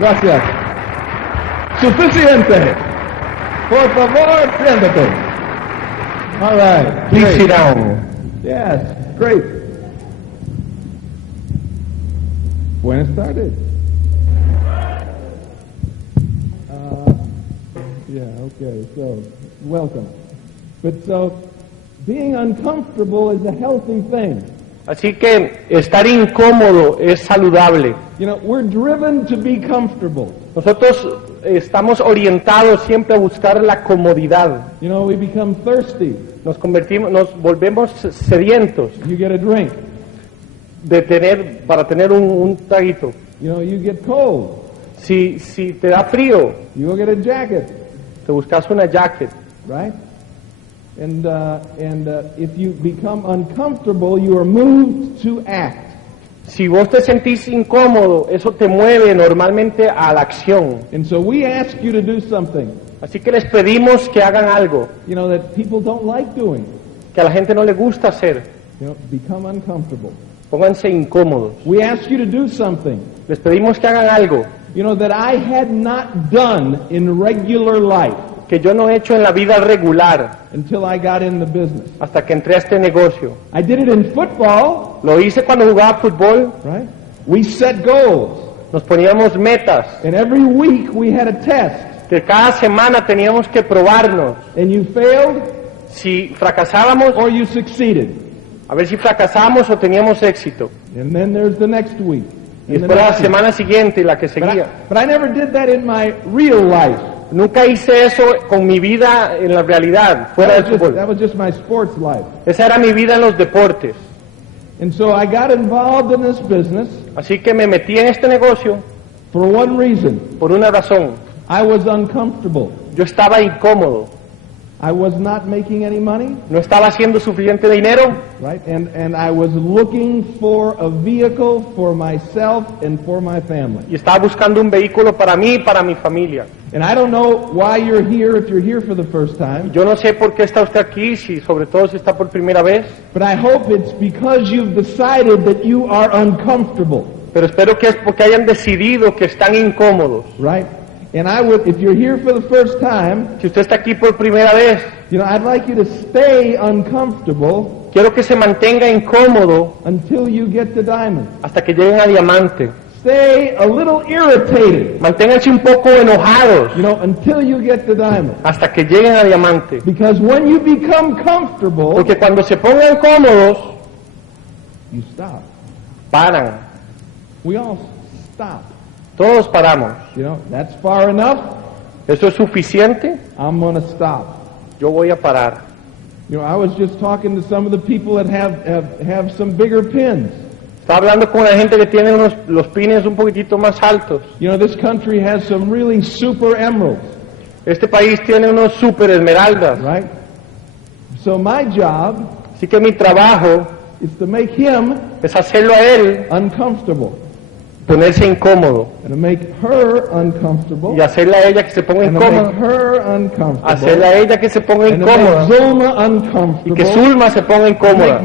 Gracias. Suficiente. Por favor, siéntate. All right. Please sit down. Yes, great. Buenas tardes. Yeah, okay, so, welcome. But so, being uncomfortable is a healthy thing. Así que estar incómodo es saludable. You know, we're driven to be comfortable. Nosotros estamos orientados siempre a buscar la comodidad. You know, we become thirsty. Nos volvemos sedientos You get a drink. para tener un traguito. You know, you get cold. Si te da frío, You go get a jacket, te buscas una jacket. right? And if you become uncomfortable, you are moved to act. Si vos te sentís incómodo, eso te mueve normalmente a la acción. And so we ask you to do something, Así que les pedimos que hagan algo you know, that people don't like doing. que a la gente no le gusta hacer. You know, become uncomfortable. Pónganse incómodos. We ask you to do something, Les pedimos que hagan algo you know, that I had not done in regular life que yo no he hecho en la vida regular until I got in the business. hasta que entré a este negocio. I did it in football, Lo hice cuando jugaba fútbol. right? We set goals, Nos poníamos metas, and every week we had a test, que cada semana teníamos que probarnos. and you failed Si fracasábamos, or you succeeded. a ver si fracasábamos o teníamos éxito. And then there's the next week. Y and the después la next week. semana siguiente y la que seguía. But I never did that in my real life. Nunca hice eso con mi vida en la realidad, fuera del That fútbol. was just my sports life. Esa era mi vida en los deportes. And so I got involved in this business Así que me metí en este negocio for one reason. por una razón. I was uncomfortable. Yo estaba incómodo, I was not making any money, no estaba haciendo suficiente dinero right? And I was looking for a vehicle for myself and for my family. y estaba buscando un vehículo para mí y para mi familia. And I don't know why you're here if you're here for the first time, Yo no sé por qué está usted aquí, sobre todo si está por primera vez, but I hope it's because you've decided that you are uncomfortable, pero espero que es porque hayan decidido que están incómodos. right? And I would, if you're here for the first time, Si usted está aquí por primera vez, you know, I'd like you to stay uncomfortable quiero que se mantenga incómodo until you get to diamond. hasta que lleguen a diamante. Stay a little irritated, Manténganse un poco enojados you know, until you get to diamond. hasta que lleguen a diamante. Because when you become comfortable, Porque cuando se pongan cómodos, you stop. paran. We all stop. Todos paramos. You know, that's far enough. ¿Eso es suficiente? I'm going to stop. Yo voy a parar. You know, I was just talking to some of the people that have some bigger pins. Estaba hablando con la gente que tiene los pines un poquitito más altos. You know, this country has some really super emeralds, Este país tiene unos super esmeraldas. right? So my job Así que mi trabajo is to make him es hacerlo a él uncomfortable ponerse incómodo and to make her uncomfortable y hacerle a ella que se ponga and to make incómoda, her uncomfortable hacerle a ella que se ponga and to make incómoda Zulma y que uncomfortable Zulma se ponga incómoda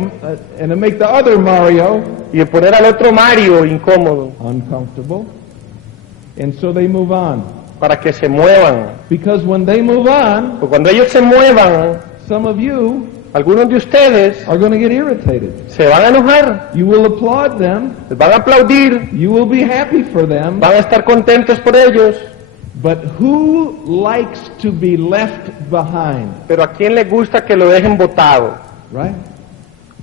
and to make the other Mario y de poner al otro Mario incómodo uncomfortable. And so they move on. para que se muevan. Because when they move on, Porque cuando ellos se muevan, some of you algunos de ustedes are going to get irritated. se van a enojar, You will applaud them. les van a aplaudir, You will be happy for them. van a estar contentos por ellos, But who likes to be left behind? pero ¿a quién le gusta que lo dejen botado? Right?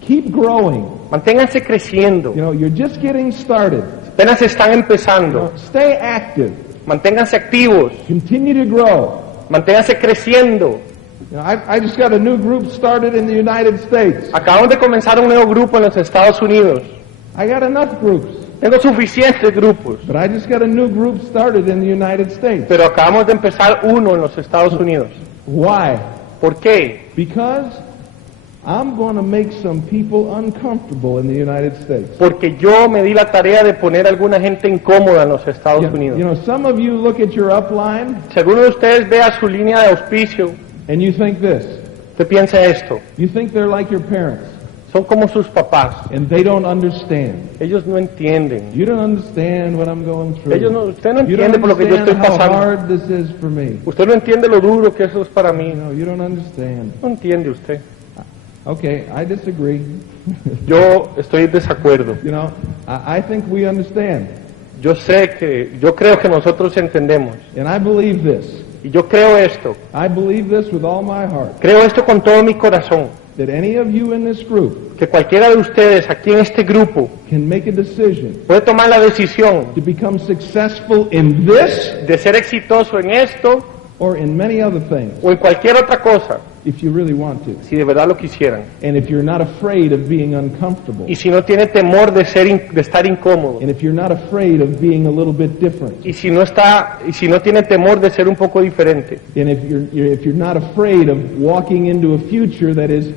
Keep growing. Manténganse creciendo, You know, you're just getting started. apenas están You empezando, know, stay active. manténganse activos, Continue to grow. manténganse creciendo. You know, I just got a new group started in the United States. Acabamos de comenzar un nuevo grupo en los Estados Unidos. I got enough groups, Tengo suficientes grupos, but I just got a new group started in the United States. pero acabamos de empezar uno en los Estados Unidos. Why? ¿Por qué? Because I'm going to make some people uncomfortable in the United States. Porque yo me di la tarea de poner a alguna gente incómoda en los Estados You Unidos. know, some of you look at your upline Si alguno de ustedes vea su línea de auspicio, and you think this. usted piensa esto. You think they're like your parents. Son como sus papás. and they don't understand. Ellos no entienden. You don't understand what I'm going through. Usted no You don't entiende por lo que yo estoy understand how pasando. hard this is for me. Usted no entiende lo duro que eso es para mí. No, you don't understand. No entiende usted. Okay, I disagree. Yo estoy en desacuerdo. You know, I think we understand. Yo creo que nosotros entendemos. And I believe this. Y yo creo esto. I believe this with all my heart. Creo esto con todo mi corazón. That any of you in this group Que cualquiera de ustedes aquí en este grupo can make a decision puede tomar la decisión to become successful in this de ser exitoso en esto or in many other things o en cualquier otra cosa, if you really want to. si de verdad lo quisieran. And if you're not afraid of being uncomfortable. Y si no tiene temor de estar incómodo. And if you're not afraid of being a little bit different. Y si no tiene temor de ser un poco diferente. And if you're not afraid of walking into a future that is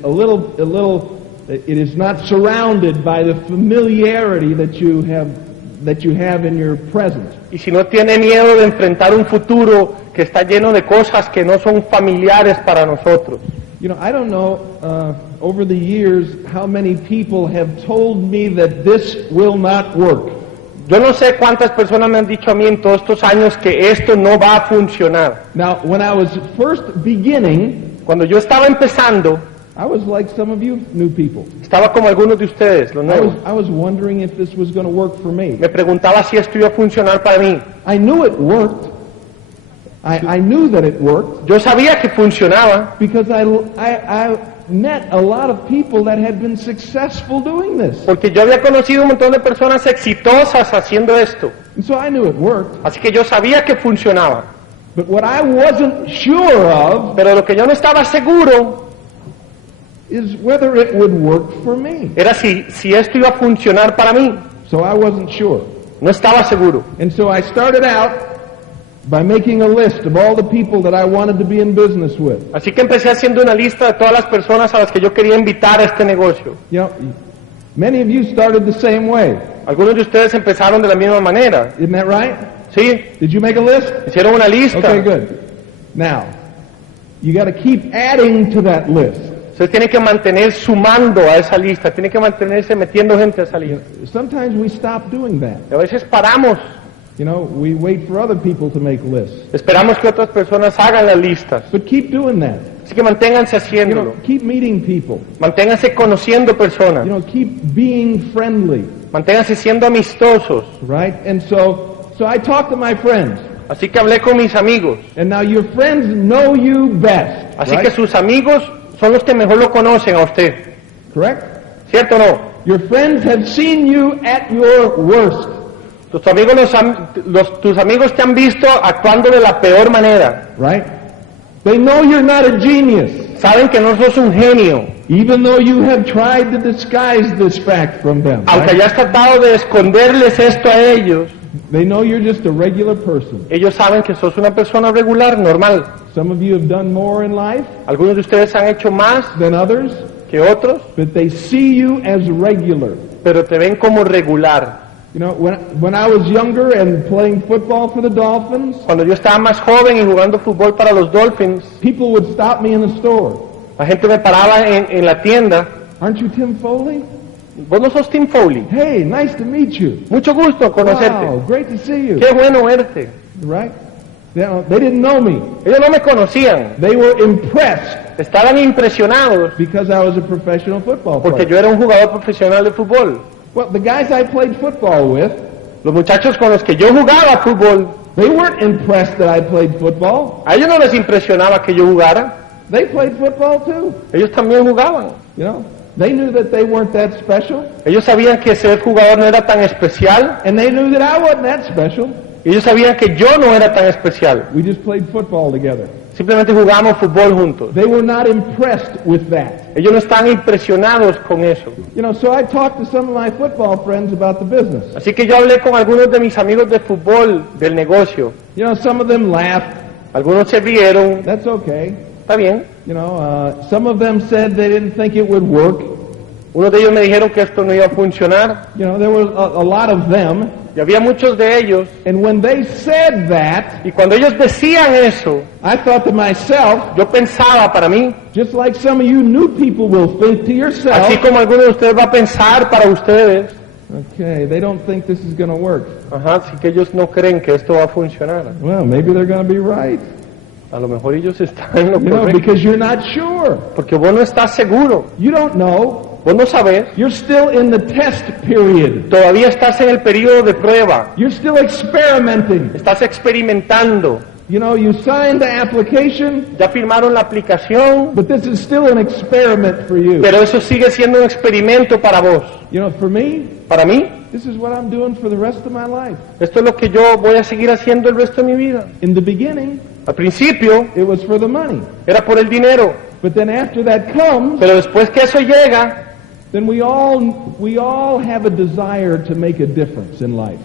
it is not surrounded by the familiarity that you have in your present. Y si no tiene miedo de enfrentar un futuro que está lleno de cosas que no son familiares para nosotros. You know, I don't know over the years how many people have told me that this will not work. Yo no sé cuántas personas me han dicho a mí en todos estos años que esto no va a funcionar. Now, when I was first beginning, Cuando yo estaba empezando, I was like some of you new people. estaba como algunos de ustedes, los nuevos. I was wondering if this was going to work for me. Me preguntaba si esto iba a funcionar para mí. I knew it worked. I knew that it worked Yo sabía que funcionaba because I met a lot of people that had been successful doing this. porque yo había conocido un montón de personas exitosas haciendo esto. And so I knew it worked. Así que yo sabía que funcionaba. But what I wasn't sure of Pero lo que yo no estaba seguro is whether it would work for me. era si esto iba a funcionar para mí. So I wasn't sure. No estaba seguro. And so I started out by making a list of all the people that I wanted to be in business with. Así que empecé haciendo una lista de todas las personas a las que yo quería invitar a este negocio. You know, many of you started the same way. Algunos de ustedes empezaron de la misma manera. Isn't that right? ¿Sí? Did you make a list? Hicieron una lista. Okay, good. Now, you got to keep adding to that list. Ustedes tienen que mantener sumando a esa lista, tienen que mantenerse metiendo gente a esa lista. Sometimes we stop doing that. Y a veces paramos, You know, we wait for other people to make lists. esperamos que otras personas hagan las listas. But keep doing that. Así que manténganse You haciéndolo, know, keep meeting people. manténganse conociendo personas, You know, keep being friendly, manténganse siendo amistosos. right? And so I talk to my friends. Así que hablé con mis amigos, And now your friends know you best, así right? que sus amigos son los que mejor lo conocen a usted, Correct? ¿cierto o no? Your friends have seen you at your worst. Tus amigos te han visto actuando de la peor manera, Right? They know you're not a genius, saben que no sos un genio, even though you have tried to disguise this fact from them. aunque Right? hayas tratado de esconderles esto a ellos. They know you're just a regular person. Ellos saben que sos una persona regular, normal. Some of you have done more in life Algunos de ustedes han hecho más than others, que otros, but they see you as regular. pero te ven como regular. You know, when I was younger and playing football for the Dolphins, Cuando yo estaba más joven y jugando fútbol para los Dolphins, people would stop me in the store. la gente me paraba en la tienda. Aren't you Tim Foley? ¿Vos no sos Tim Foley? Hey, nice to meet you. Mucho gusto conocerte. Wow, great to see you. Qué bueno verte. Right? They didn't know me. Ellos no me conocían. They were impressed Estaban impresionados because I was a professional football porque player. yo era un jugador profesional de fútbol. Well, the guys I played football with, Los muchachos con los que yo jugaba fútbol, they weren't impressed that I played football. a ellos no les impresionaba que yo jugara. They played football too. Ellos también jugaban. You know, they knew that they weren't that special, Ellos sabían que ser jugador no era tan especial. and they knew that I wasn't that special. Ellos sabían que yo no era tan especial. We just played football together. Simplemente jugábamos fútbol juntos. They were not impressed with that. Ellos no estaban impresionados con eso. You know, so I talked to some of my football friends about the business. Así que yo hablé con algunos de mis amigos de fútbol, del negocio. You know, some of them laughed. Algunos se rieron. That's okay. Está bien. You know, some of them said they didn't think it would work. Unos de ellos me dijeron que esto no iba a funcionar, You know, there was a lot of them. y había muchos de ellos, And when they said that, y cuando ellos decían eso, I thought to myself, yo pensaba para mí, just like some of you new people will think to yourself, así como alguno de ustedes va a pensar para ustedes, okay, they don't think this is going to work. ajá, así que ellos no creen que esto va a funcionar. Well, maybe they're going to be right. A lo mejor ellos están en lo You know, correcto, because you're not sure. porque vos no estás seguro, You don't know. vos no sabes, You're still in the test period. todavía estás en el periodo de prueba, You're still experimenting. estás experimentando, You know, you signed the application, ya firmaron la aplicación, but this is still an experiment for you. pero eso sigue siendo un experimento para vos. You know, for me, Para mí, this is what I'm doing for the rest of my life. esto es lo que yo voy a seguir haciendo el resto de mi vida. In the beginning, Al principio it was for the money. era por el dinero, But then after that comes, pero después que eso llega, then we all have a desire to make a difference in life.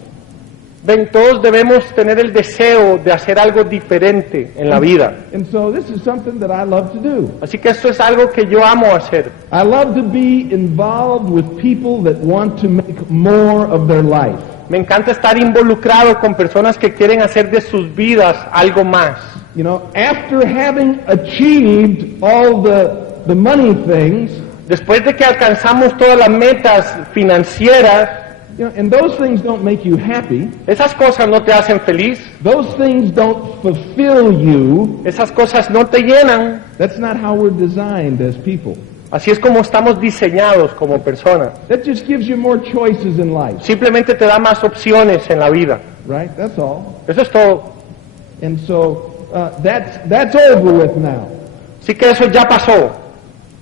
ven, todos debemos tener el deseo de hacer algo diferente en la vida. And so this is something that I love to do. Así que esto es algo que yo amo hacer. I love to be involved with people that want to make more of their life. Me encanta estar involucrado con personas que quieren hacer de sus vidas algo más. You know, after having achieved all the money things, Después de que alcanzamos todas las metas financieras, you know, and those things don't make you happy. esas cosas no te hacen feliz, Those things don't fulfill you. esas cosas no te llenan. That's not how we're designed as people. Así es como estamos diseñados como personas. That just gives you more choices in life, Simplemente te da más opciones en la vida. right? That's all. Eso es todo. And so that's over with now, Así que eso ya pasó,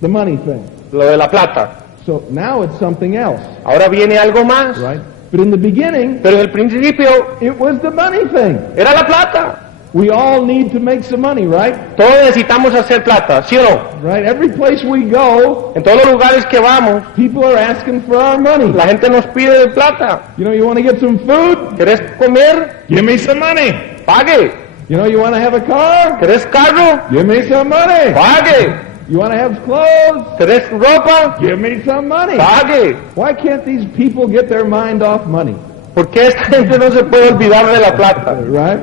the money thing. lo de la plata. So now it's something else, Ahora viene algo más. right? But in the beginning, Pero en el principio it was the money thing. era la plata. We all need to make some money, right? Todos necesitamos hacer plata, ¿sí o no? Right? Every place we go, En todos los lugares que vamos, people are asking for our money. la gente nos pide plata. You know, you want to get some food? ¿Querés comer? Give me some money. Pague. You know, you want to have a car? ¿Querés carro? Give me some money. Pague. You want to have clothes? ¿Querés ropa? Give me some money. Pague. Why can't these people get their mind off money? ¿Por qué esta gente no se puede olvidar de la plata? Right?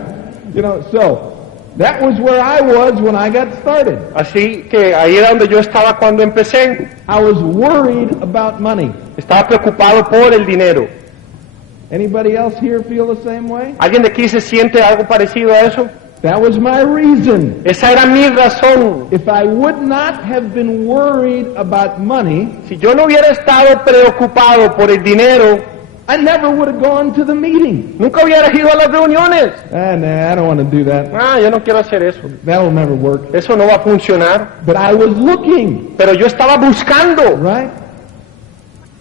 You know, so that was where I was when I got started. Así que ahí era donde yo estaba cuando empecé. I was worried about money. Estaba preocupado por el dinero. Anybody else here feel the same way? ¿Alguien de aquí se siente algo parecido a eso? That was my reason. Esa era mi razón. If I would not have been worried about money, Si yo no hubiera estado preocupado por el dinero, I never would have gone to the meeting. nunca hubiera ido a las reuniones. Nah, I don't want to do that. Yo no quiero hacer eso. That will never work. Eso no va a funcionar. But I was looking, Pero yo estaba buscando. right?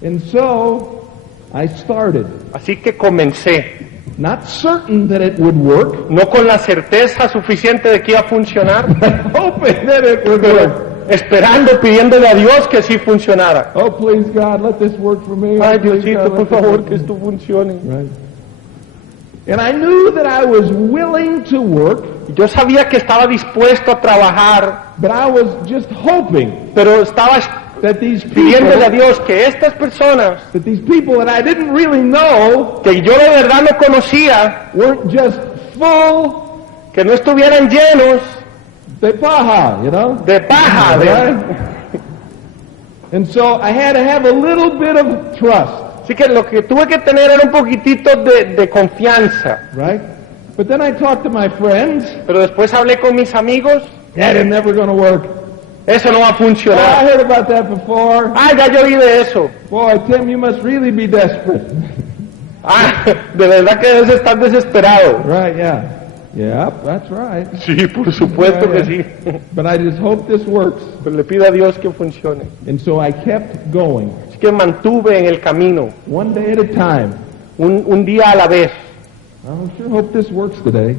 And so I started, Así que comencé. not certain that it would work, No con la certeza suficiente de que iba a funcionar, hoping that it would pero work. esperando, pidiéndole a Dios que sí funcionara. Oh, please, God, let this work for me. Ay, Oh, please, Diosito, God, por let this favor, work que for me. esto funcione. Right. And I knew that I was willing to work, Yo sabía que estaba dispuesto a trabajar, but I was just hoping pero estaba that these pidiéndole a people, Dios que estas personas, that I didn't really know, que yo de verdad no conocía, weren't just full que no estuvieran llenos de paja, you know? de paja. Right? And so I had to have a little bit of trust, Así que lo que tuve que tener era un poquitito de confianza. right? But then I talked to my friends. Pero después hablé con mis amigos, That is never going to work. eso no va a Oh, I funcionar. heard about that before. Ya yo oí de eso. Boy, Tim, you must really be desperate. De verdad que debes estar desesperado. Right, yeah. Yeah, that's right. Sí, por supuesto que sí. But I just hope this works. Pero le pido a Dios que funcione. And so I kept going, Así que mantuve en el camino, one day at a time. un día a la vez. I sure hope this works today.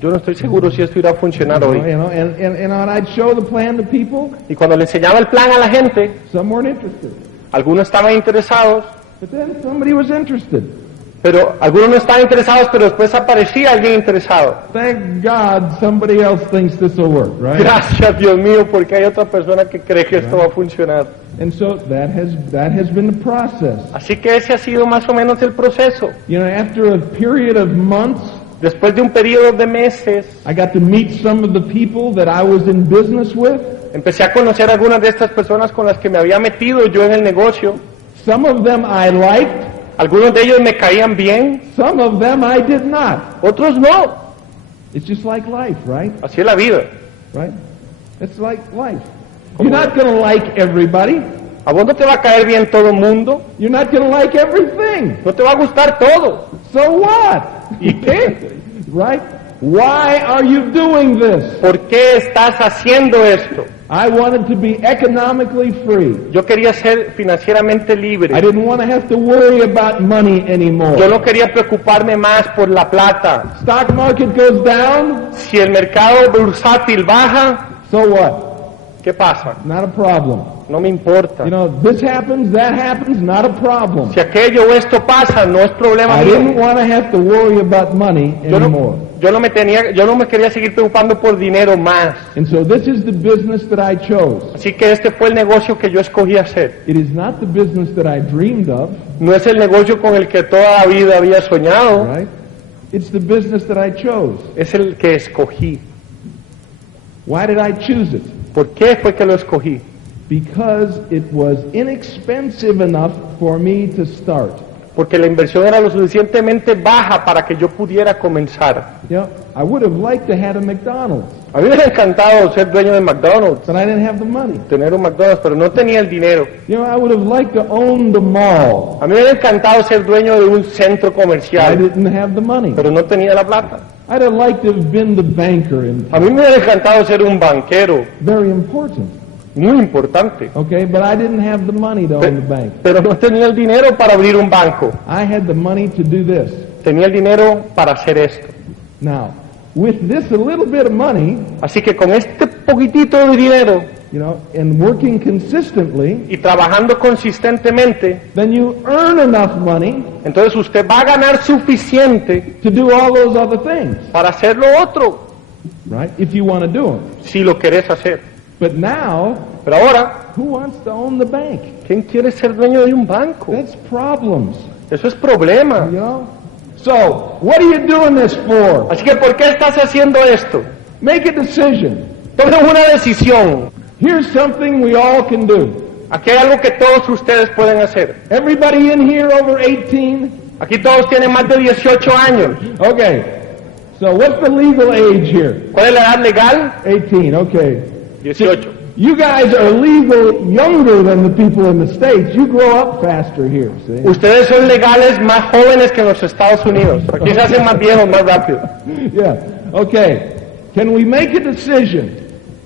Yo no estoy seguro si esto irá a funcionar hoy. You know, and I'd show the plan to people. Y cuando le enseñaba el plan a la gente, Some weren't interested. algunos estaban interesados, But then somebody was interested. Pero algunos no estaban interesados, pero después aparecía alguien interesado. Thank God somebody else thinks this will work, right? Gracias, Dios mío, porque hay otra persona que cree que esto va a funcionar. And so that has been the process. Así que ese ha sido más o menos el proceso. You know, after a period of months, Después de un periodo de meses, I got to meet some of the people that I was in business with. empecé a conocer a algunas de estas personas con las que me había metido yo en el negocio. Some of them I liked, Algunos de ellos me caían bien, some of them I did not. otros no. It's just like life, right? Así es la vida. Right? It's like life. You're not going to like everybody. A vos no te va a caer bien todo el mundo, You're not going to like everything. no te va a gustar todo. So what? ¿Y qué? Right? Why are you doing this? ¿Por qué estás haciendo esto? I wanted to be economically free. Yo quería ser financieramente I libre. didn't want to have to worry about money Yo anymore. no quería preocuparme más por la plata. Stock market goes down, Si el mercado bursátil baja, so what? ¿qué pasa? Not a problem. No me importa. You know, this happens, that happens, not a problem. Si aquello o esto pasa, no es problema I didn't mío. want to have to worry about money anymore. Yo no me quería seguir preocupando por dinero más. And so this is the business that I chose. Así que este fue el negocio que yo escogí hacer. It is not the business that I dreamed of, No es el negocio con el que toda la vida había soñado, right? It's the business that I chose. es el que escogí. Why did I choose it? ¿Por qué fue que lo escogí? Because it was inexpensive enough for me to start. Porque la inversión era lo suficientemente baja para que yo pudiera comenzar. You know, I would have liked to have a McDonald's, A mí me hubiera encantado ser dueño de McDonald's, but I didn't have the money. tener un McDonald's, pero no tenía el dinero. You know, I would have liked to own the mall. A mí me hubiera encantado ser dueño de un centro I comercial, didn't have the money. pero no tenía la plata. I'd have liked to have been the banker in A mí me hubiera encantado ser un banquero, very important. muy importante, Okay, but I didn't have the money to own the bank. pero no tenía el dinero para abrir un banco. I had the money to do this. Tenía el dinero para hacer esto. Now, with this a little bit of money, Así que con este poquitito de dinero you know, and working consistently, y trabajando consistentemente, then you earn enough money entonces usted va a ganar suficiente to do all those other things, para hacer lo otro, right? If you want to do them. si lo querés hacer. But now, Pero ahora, who wants to own the bank? ¿quién quiere ser dueño de un banco? That's problems, Eso es problema. you know? So, what are you doing this for? Así que, ¿por qué estás haciendo esto? Make a decision. Tomen una decisión. Here's something we all can do. Aquí hay algo que todos ustedes pueden hacer. Everybody in here over 18? Aquí todos tienen más de 18 años. Okay. So what's the legal age here? ¿Cuál es la edad legal? 18, okay. 18. You guys are legal younger than the people in the States. You grow up faster here, see? Ustedes son legales más jóvenes que en los Estados Unidos. Aquí se hacen más viejos más rápido. Yeah. Okay. Can we make a decision?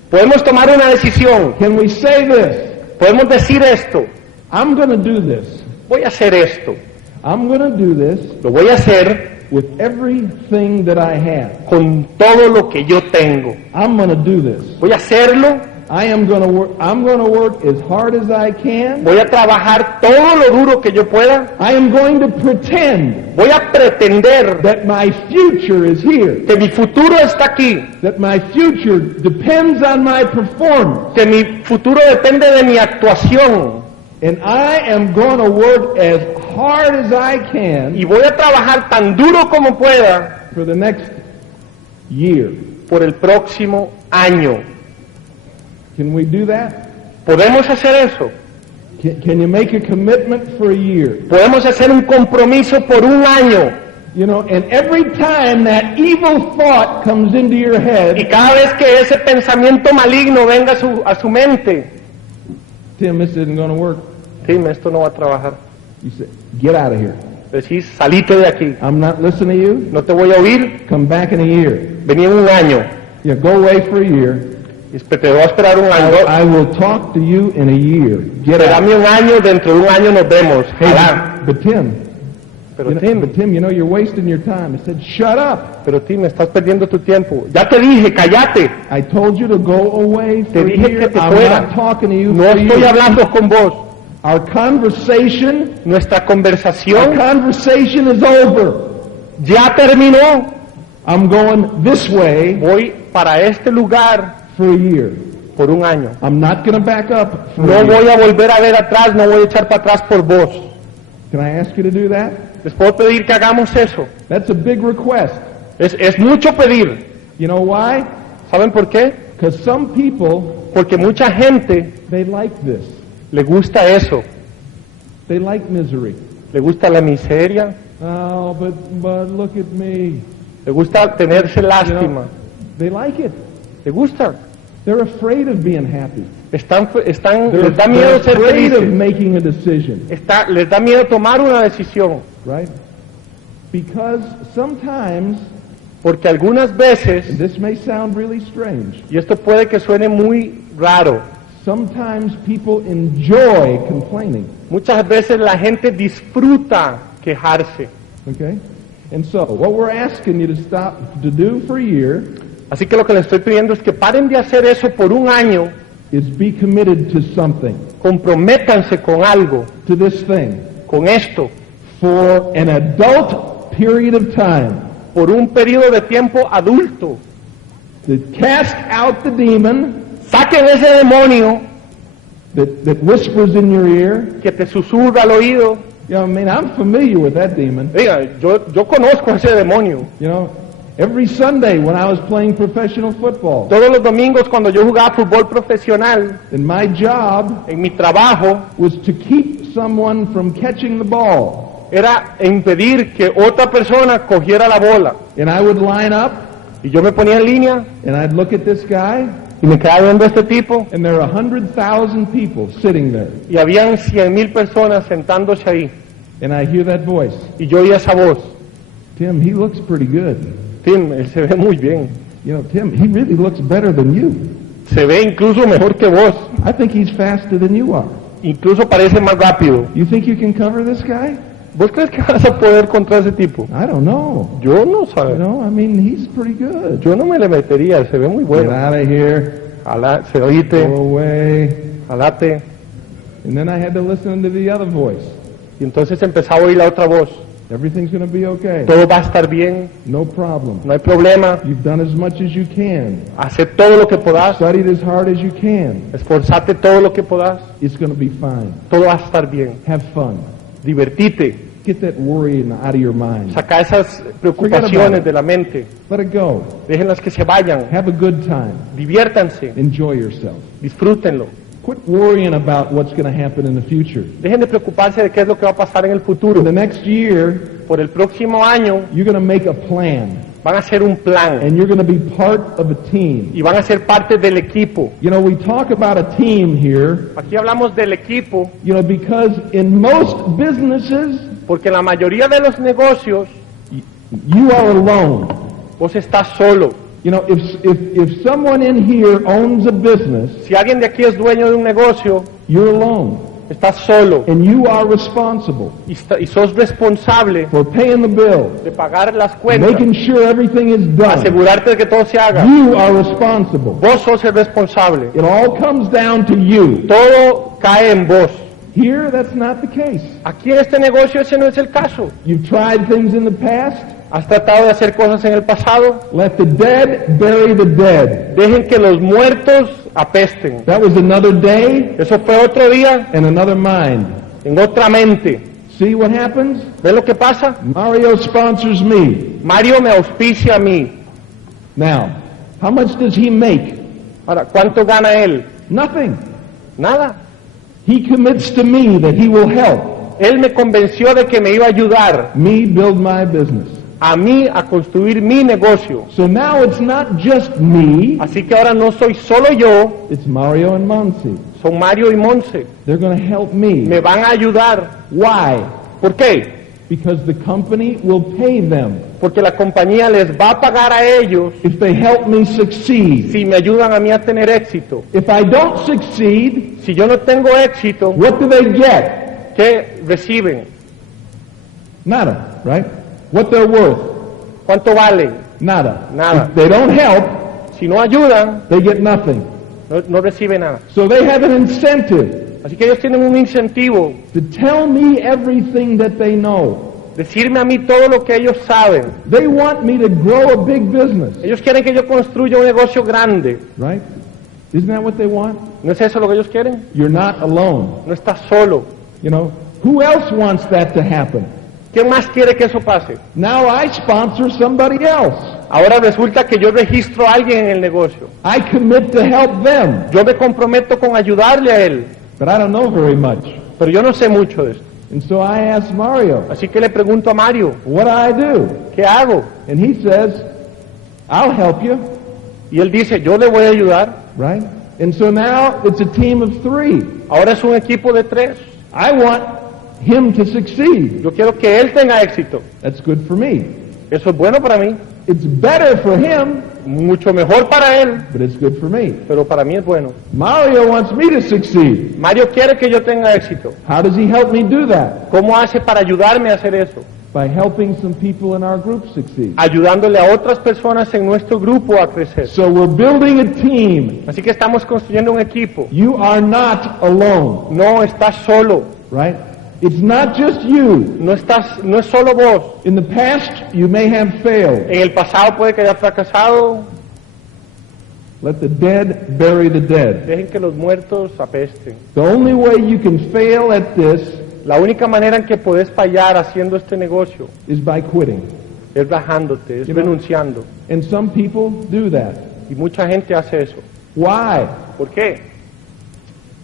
Podemos tomar una decisión. Can we say this? Podemos decir esto. I'm going to do this. Voy a hacer esto. I'm going to do this Lo voy a hacer with everything that I have. con todo lo que yo tengo. I'm going to do this. Voy a hacerlo. I am going to work. I'm going to work as hard as I can. Voy a trabajar todo lo duro que yo pueda. I am going to pretend Voy a pretender that my future is here. que mi futuro está aquí. That my future depends on my performance. Que mi futuro depende de mi actuación. And I am going to work as hard as I can Y voy a trabajar tan duro como pueda for the next year. por el próximo año. Can we do that? ¿Podemos hacer eso? Can you make a commitment for a year? Podemos hacer un compromiso por un año. You know, and every time that evil thought comes into your Y head, cada vez que ese pensamiento maligno venga a su mente, Tim, this isn't going to work. Tim, esto no va a trabajar. You say, get out of here. Decís, salite de aquí. I'm not listening to you. No te voy a oír. Come back in a year. Vení en un año. Yeah, go away for a year. Te voy a esperar un año. I will talk to you in a year. Get out. Espérame un año, dentro de un año nos vemos. Hey, Alá. but Tim, Pero you know, Tim, but Tim, you know, you're wasting your time. I said, shut up. pero Tim, estás perdiendo tu tiempo. Ya te dije, cállate. I told you to go away for Te a dije year. que te I'm fuera. not talking to you No for a estoy year. hablando con vos. Our conversation Nuestra conversación is over. ya terminó. I'm going this way Voy para este lugar for a year. por un año. I'm not going to back up for a No year. voy a volver a ver atrás, no voy a echar para atrás por vos. Can I ask you to do that? Les puedo pedir que hagamos eso. That's a big request. Es mucho pedir. You know why? ¿Saben por qué? Because some people, Porque mucha gente they like this. le gusta eso. They like misery. Le gusta la miseria, Oh, but look at me. le gusta tenerse You lástima. know, they like it. Le gusta. They're afraid of being happy. Les They're da miedo ser afraid of felices. making a decision, Les da miedo tomar una decisión. right? Because sometimes, Porque algunas veces, and this may sound really strange, y esto puede que suene muy raro, sometimes people enjoy complaining, muchas veces la gente disfruta quejarse. okay? And so, what we're asking you to do for a year Así que lo que les estoy pidiendo es que paren de hacer eso por un año, is be committed to something, comprométanse con algo, to this thing, con esto, for an adult period of time, por un periodo de tiempo adulto. to cast out the demon Saquen ese demonio that whispers in your ear. que te susurra al oído. You know, I mean, I'm familiar with that demon. Diga, yo conozco a ese demonio. You know, every Sunday when I was playing professional football, Todos los domingos cuando yo jugaba fútbol profesional, and my job en mi trabajo, was to keep someone from catching the ball. era impedir que otra persona cogiera la bola. And I would line up, Y yo me ponía en línea and I'd look at this guy, y me quedaba viendo a este tipo and there are 100,000 people sitting there. y habían 100,000 personas sentándose ahí. And I hear that voice, Y yo oía esa voz. Tim, he looks pretty good. Tim, él se ve muy bien. You know, Tim, he really looks better than you. Se ve incluso mejor que vos. I think he's faster than you are. Incluso parece más rápido. You think you can cover this guy? ¿Vos crees que vas a poder contra ese tipo? I don't know. Yo no You sabes. know, I mean, he's pretty good. Yo no me le metería, se ve muy Get bueno. out of here. Se oíte, Go away. jalate. And then I had to listen to the other voice. Y entonces empezaba a oír la otra voz. Everything's going to be okay. Todo va a estar bien, No problem. no hay problema. You've done as much as you can. Hace todo lo que podás, Studied as hard as you can. esforzate todo lo que podás. It's going to be fine. Todo va a estar bien. Have fun. Divertite, Get that worry out of your mind. saca esas preocupaciones de la mente. Let it go. Déjenlas que se vayan, Have a good time. diviértanse, Enjoy yourself. disfrútenlo. Quit worrying about what's going to happen in the future. Dejen de preocuparse de qué es lo que va a pasar en el For futuro. the next year, Por el próximo año you're going to make a plan. van a hacer un plan And you're going to be part of a team. y van a ser parte del equipo. You know, we talk about a team here, Aquí hablamos del equipo you know, because in most businesses, porque en la mayoría de los negocios you are alone. vos estás solo. You know, if someone in here owns a business, Si alguien de aquí es dueño de un negocio, you're alone. estás solo And you are responsible y sos responsable for paying the bill, de pagar las cuentas, making sure everything is done. asegurarte de que todo se haga. You are responsible. Vos sos el responsable. It all comes down to you. Todo cae en vos. Here, that's not the case. Aquí en este negocio ese no es el caso. You've tried things in the past. Has tratado de hacer cosas en el pasado. Let the dead bury the dead. Dejen que los muertos apesten. That was another day Eso fue otro día and another mind. en otra mente. See what happens? ¿Ven lo que pasa? Mario sponsors me. Mario me auspicia a mí. Now, how much does he make? Ahora, ¿cuánto gana él? Nothing. Nada. He commits to me that he will help Él me convenció de que me iba a ayudar me build my business. a mí a construir mi negocio. So now it's not just me, Así que ahora no soy solo yo, it's Mario and Monsi. son Mario y Monse. They're going to help me. Me van a ayudar. Why? ¿Por qué? Because the company will pay them Porque la compañía les va a pagar a ellos if they help me succeed. si me ayudan a mí a tener éxito. If I don't succeed, Si yo no tengo éxito, what do they get? ¿qué reciben? Nada, right? What they're worth? ¿Cuánto valen? Nada. Nada. If they don't help, Si no ayudan, they get nothing. no reciben nada. So they have an incentive Así que ellos tienen un incentivo, to tell me everything that they know. decirme a mí todo lo que ellos saben. They want me to grow a big business, Ellos quieren que yo construya un negocio grande. right? Isn't that what they want? ¿No es eso lo que ellos quieren? You're not alone. No estás solo. You know, who else wants that to happen? ¿Quién más quiere que eso pase? Now I sponsor somebody else. Ahora resulta que yo registro a alguien en el negocio. I commit to help them, Yo me comprometo con ayudarle a él, but I don't know very much. pero yo no sé mucho de esto. And so I asked Mario, Así que le pregunto a Mario, what do I do? ¿qué hago? And he says, I'll help you, Y él dice, yo le voy a ayudar. right? And so now it's a team of 3. Ahora es un equipo de 3. I want him to succeed. Yo quiero que él tenga éxito. That's good for me. Eso es bueno para mí, It's better for him, mucho mejor para él, but it's good for me. pero para mí es bueno. Mario wants me to succeed. Mario quiere que yo tenga éxito. How does he help me do that? ¿Cómo hace para ayudarme a hacer eso? By helping some people in our group succeed. Ayudándole a otras personas en nuestro grupo a crecer. So we're building a team. Así que estamos construyendo un equipo. You are not alone, No estás solo. right? It's not just you. No es solo vos. In the past, you may have failed. En el pasado puede que haya fracasado. Let the dead bury the dead. Dejen que los muertos apesten. The only way you can fail at this La única manera en que puedes fallar haciendo este negocio is by quitting. es rajándote, es You know- renunciando. And some people do that. Y mucha gente hace eso. Why? ¿Por qué?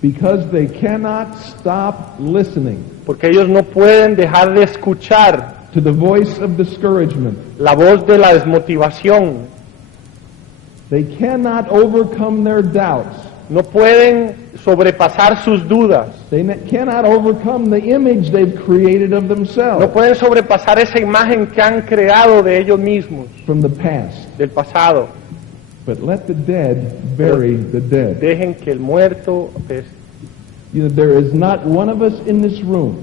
Because they cannot stop listening Porque ellos no pueden dejar de escuchar to the voice of discouragement. la voz de la desmotivación. They cannot overcome their doubts. No pueden sobrepasar sus dudas. They cannot overcome the image they've created of No themselves pueden sobrepasar esa imagen que han creado de ellos mismos, from the past. del pasado. But let the dead bury the dead. Dejen que el muerto apeste. You know, there is not one of us in this room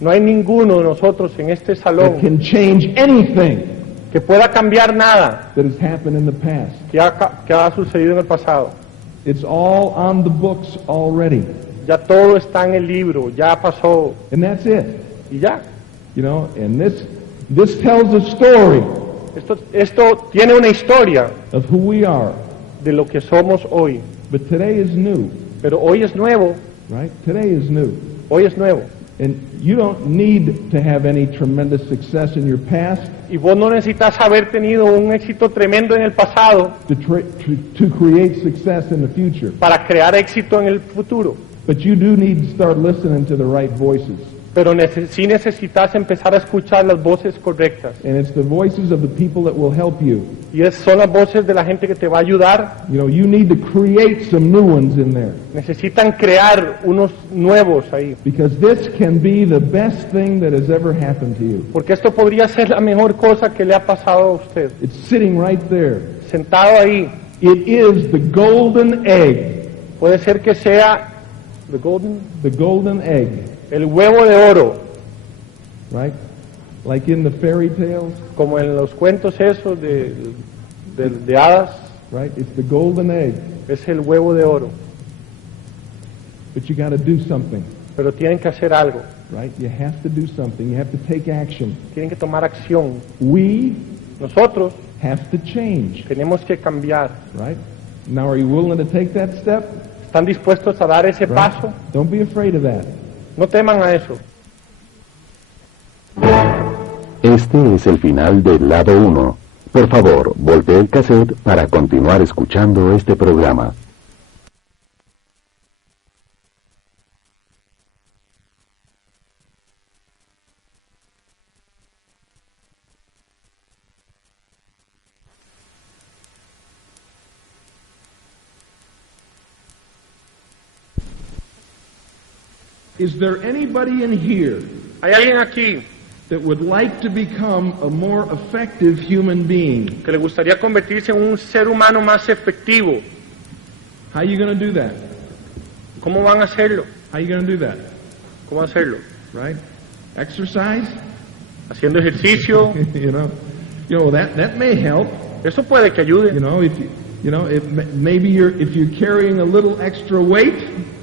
No hay ninguno de nosotros en este that salón can change anything que pueda cambiar nada that has happened in the past. que ha sucedido en el pasado. It's all on the books already. Ya todo está en el libro, ya pasó And that's it. y ya. You know, and this tells a story Esto tiene una historia of who we are. de lo que somos hoy, But today is new, pero hoy es nuevo, right? Today is new. hoy es nuevo. And you don't need to have any tremendous success in your past Y vos no necesitas haber tenido un éxito tremendo en el pasado to create success in the future. para crear éxito en el futuro. But you do need to start listening to the right voices. Pero sí necesitas empezar a escuchar las voces correctas. And it's the voices of the people that will help you. Y son las voces de la gente que te va a ayudar. You know, you need to create some new ones in there. Necesitan crear unos nuevos ahí. Because this can be the best thing that has ever happened to you. Porque esto podría ser la mejor cosa que le ha pasado a usted. It's sitting right there. Sentado ahí. It is the golden egg. Puede ser que sea The golden egg, el huevo de oro, right? Like in the fairy tales, como en los cuentos esos de hadas. right? It's the golden egg. Es el huevo de oro. But you got to do something, Pero tienen que hacer algo. right? You have to do something. You have to take action. Tienen que tomar acción. We Nosotros have to change, tenemos que cambiar. right? Now, are you willing to take that step? ¿Están dispuestos a dar ese Right? paso? Don't be afraid of that. No teman a eso. Este es el final del lado 1. Por favor, voltee el cassette para continuar escuchando este programa. Is there anybody in here Hay alguien aquí that would like to become a more effective human being? que le gustaría convertirse en un ser humano más efectivo. How are you going to do that? ¿Cómo van a hacerlo? How are you going to do that? ¿Cómo hacerlo? Right? Exercise? Haciendo ejercicio. you know that may help. Eso puede que ayude. If maybe if you're carrying a little extra weight,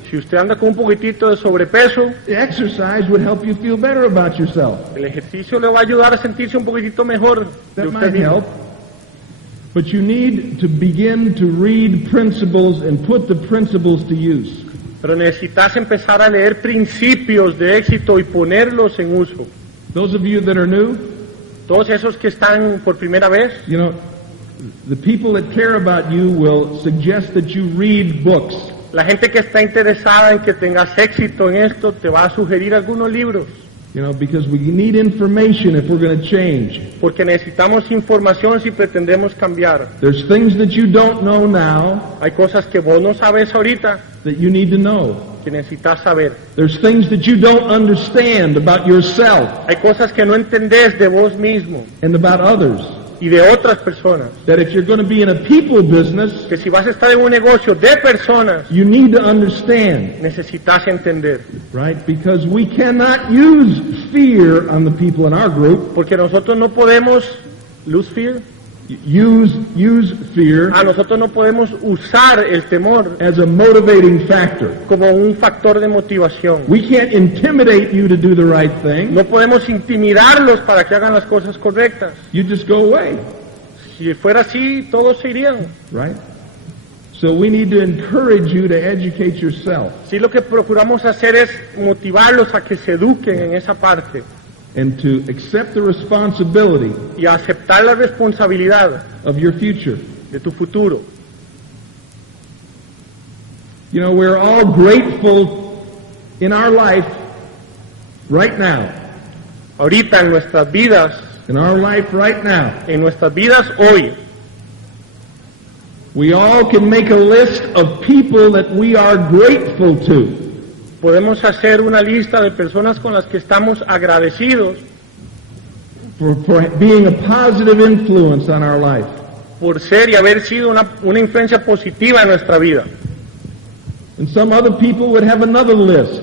Si Si usted anda con un poquitito de sobrepeso, the exercise would help you feel better about yourself. el ejercicio le va a ayudar a sentirse un poquitito mejor de That usted might mismo. help. But you need to begin to read principles and put the principles to use. Pero necesitas empezar a leer principios de éxito y ponerlos en uso. Those of you that are new, Todos esos que están por primera vez, you know, the people that care about you will suggest that you read books. la gente que está interesada en que tengas éxito en esto te va a sugerir algunos libros, You know, because we need information if we're going to change. porque necesitamos información si pretendemos cambiar. There's things that you don't know now Hay cosas que vos no sabes ahorita that you need to know. que necesitas saber. There's things that you don't understand about yourself Hay cosas que no entendés de vos mismo and about others. y de otras personas, That if you're going to be in a people business, que si vas a estar en un negocio de personas, you need to understand, necesitas entender. right? Because we cannot use fear on the people in our group. Porque nosotros no podemos, lose fear, Use fear nosotros no podemos usar el temor as a motivating factor. como un factor de motivación. We can't intimidate you to do the right thing. No podemos intimidarlos para que hagan las cosas correctas. You just go away, Si fuera así, todos se irían. right? So we need to encourage you to educate yourself Sí, lo que procuramos hacer es motivarlos a que se eduquen en esa parte and to accept the responsibility y a aceptar la responsabilidad of your future. de tu futuro. You know, we're all grateful in our life right now. Ahorita en nuestras vidas, In our life right now, en nuestras vidas hoy, we all can make a list of people that we are grateful to. podemos hacer una lista de personas con las que estamos agradecidos For being a positive influence on our life. por ser y haber sido una influencia positiva en nuestra vida. And some other people would have another list.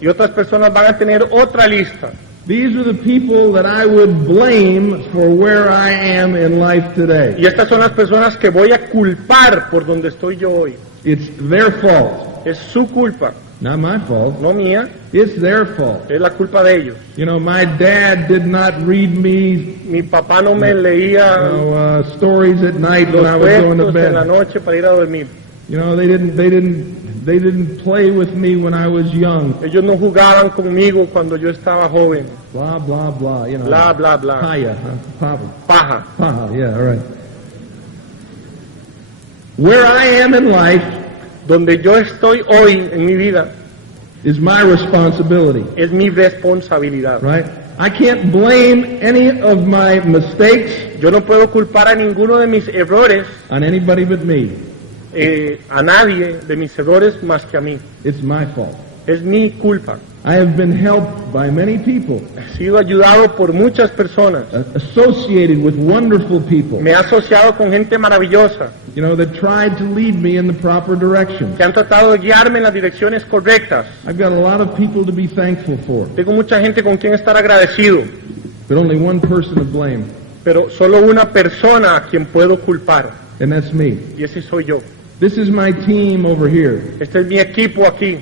Y otras personas van a tener otra lista. These are the people that I would blame for where I am in life today. Y estas son las personas que voy a culpar por donde estoy yo hoy. It's their fault, Es su culpa, not my fault. no mía, It's their fault. es la culpa de ellos. You know, my dad did not read me Mi papá no me leía stories at night when los I was going to cuentos en la bed. noche para ir a dormir. You know, they didn't play with me when I was young. Ellos no jugaban conmigo cuando yo estaba joven. Blah blah blah. You know. Bla, bla, bla. Paya, huh? Papa. Paja. Paha, yeah, all right. Where I am in life Donde yo estoy hoy en mi vida is my responsibility, es mi responsabilidad. right? I can't blame any of my mistakes Yo no puedo culpar a ninguno de mis errores, on anybody but me. a nadie de mis errores más que a mí. It's my fault. Es mi culpa. I have been helped by many people, He sido ayudado por muchas personas. associated with wonderful people, Me he asociado con gente maravillosa you know, that tried to lead me in the proper direction. que han tratado de guiarme en las direcciones correctas. I've got a lot of people to be thankful for, Tengo mucha gente con quien estar agradecido, but only one person to blame, pero solo una persona a quien puedo culpar, and that's me. y ese soy yo. This is my team over here. Este es mi equipo aquí.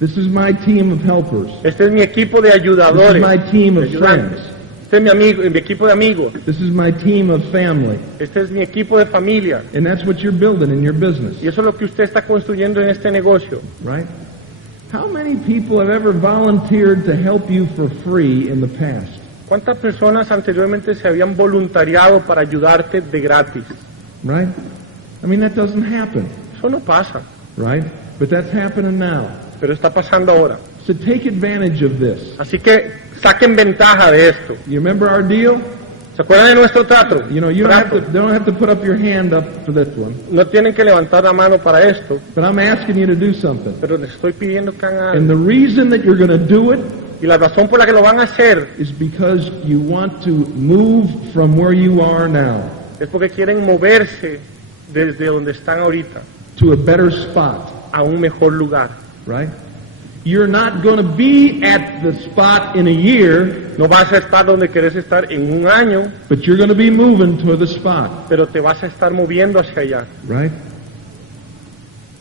This is my team of helpers. Este es mi equipo de This is ayudadores. my team de of ayudantes. friends. Este es mi amigo, mi equipo de amigos. This is my team of family. Este es mi equipo de familia. And that's what you're building in your business, Y eso es lo que usted está construyendo en este negocio. right? How many people have ever volunteered to help you for free in the past? ¿Cuántas personas anteriormente se habían voluntariado para ayudarte de gratis? Right? I mean, that doesn't happen, Eso no pasa, right? But that's happening now. pero está pasando ahora. So take advantage of this. Así que saquen ventaja de esto. You remember our deal? ¿Se acuerdan de nuestro trato? You know, you don't have to put up your hand up for this one, No tienen que levantar la mano para esto, but I'm asking you to do something. pero les estoy pidiendo que hagan And algo. the reason that you're going to do it Y la razón por la que lo van a hacer is because you want to move from where you are now es porque quieren moverse desde donde están ahorita to a better spot, a un mejor lugar. right? You're not going to be at the spot in a year, No vas a estar donde querés estar en un año, but you're going to be moving to the spot, pero te vas a estar moviendo hacia allá. right?